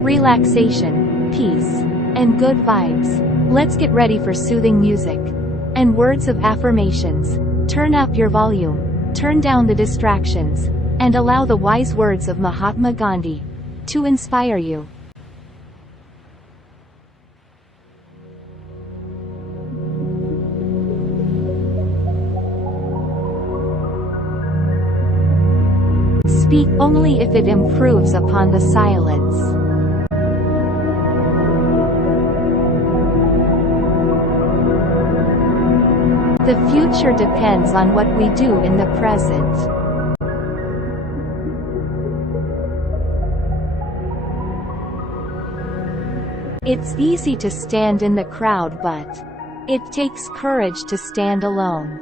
relaxation, peace, and good vibes. Let's get ready for soothing music and words of affirmations. Turn up your volume, turn down the distractions, and allow the wise words of Mahatma Gandhi to inspire you. Speak only if it improves upon the silence. The future depends on what we do in the present. It's easy to stand in the crowd, but it takes courage to stand alone.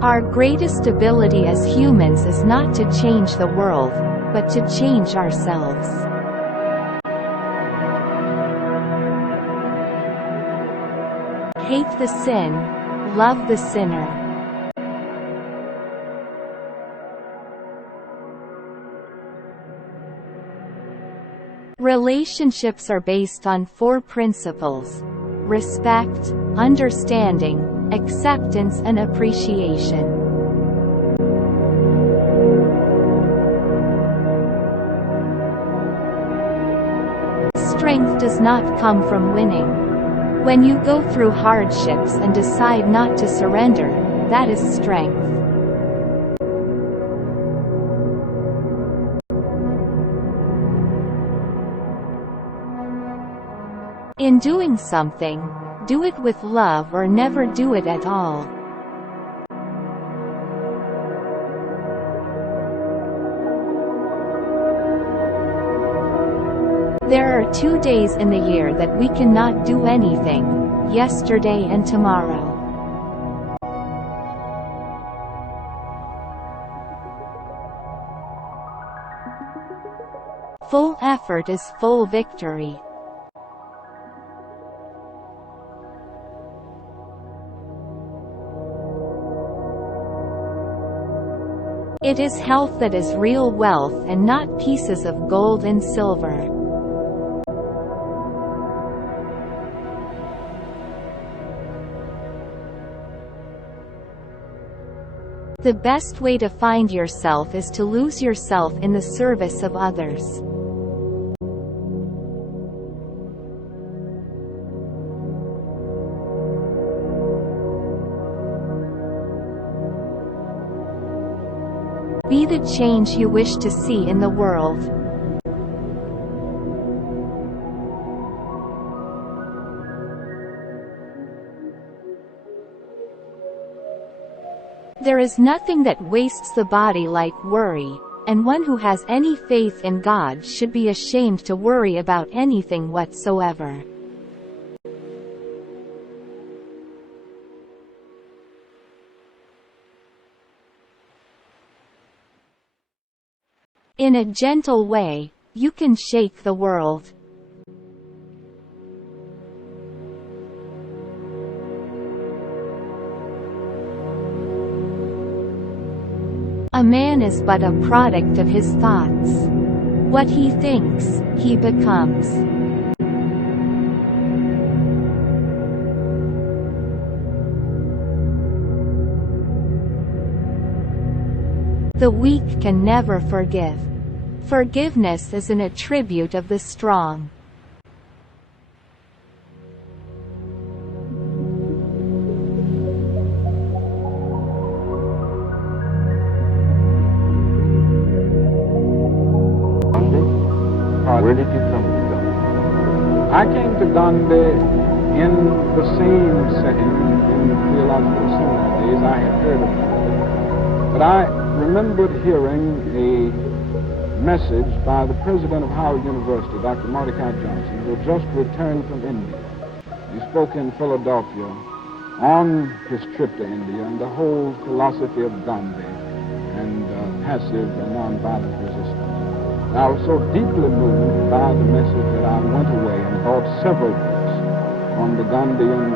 Our greatest ability as humans is not to change the world, but to change ourselves. Hate the sin, love the sinner. Relationships are based on 4 principles: respect, understanding, acceptance, and appreciation. Strength does not come from winning. When you go through hardships and decide not to surrender, that is strength. In doing something, do it with love or never do it at all. There are 2 days in the year that we cannot do anything: yesterday and tomorrow. Full effort is full victory. It is health that is real wealth and not pieces of gold and silver. The best way to find yourself is to lose yourself in the service of others. Be the change you wish to see in the world. There is nothing that wastes the body like worry, and one who has any faith in God should be ashamed to worry about anything whatsoever. In a gentle way, you can shake the world. A man is but a product of his thoughts. What he thinks, he becomes. The weak can never forgive. Forgiveness is an attribute of the strong. Where did you come to Gandhi? I came to Gandhi in the same setting in the theological seminary days. I had heard of Gandhi, but I remembered hearing a message by the president of Howard University, Dr. Mordecai Johnson, who had just returned from India. He spoke in Philadelphia on his trip to India and the whole philosophy of Gandhi and passive and nonviolent resistance. I was so deeply moved by the message that I went away and bought several books on the Gandhian,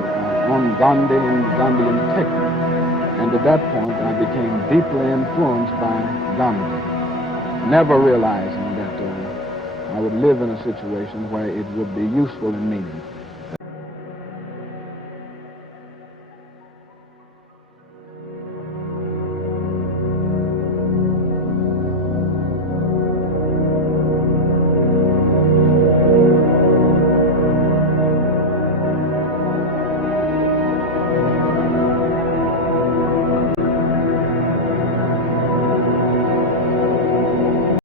on Gandhi and Gandhian technique. And at that point, I became deeply influenced by Gandhi, never realizing that I would live in a situation where it would be useful and meaningful.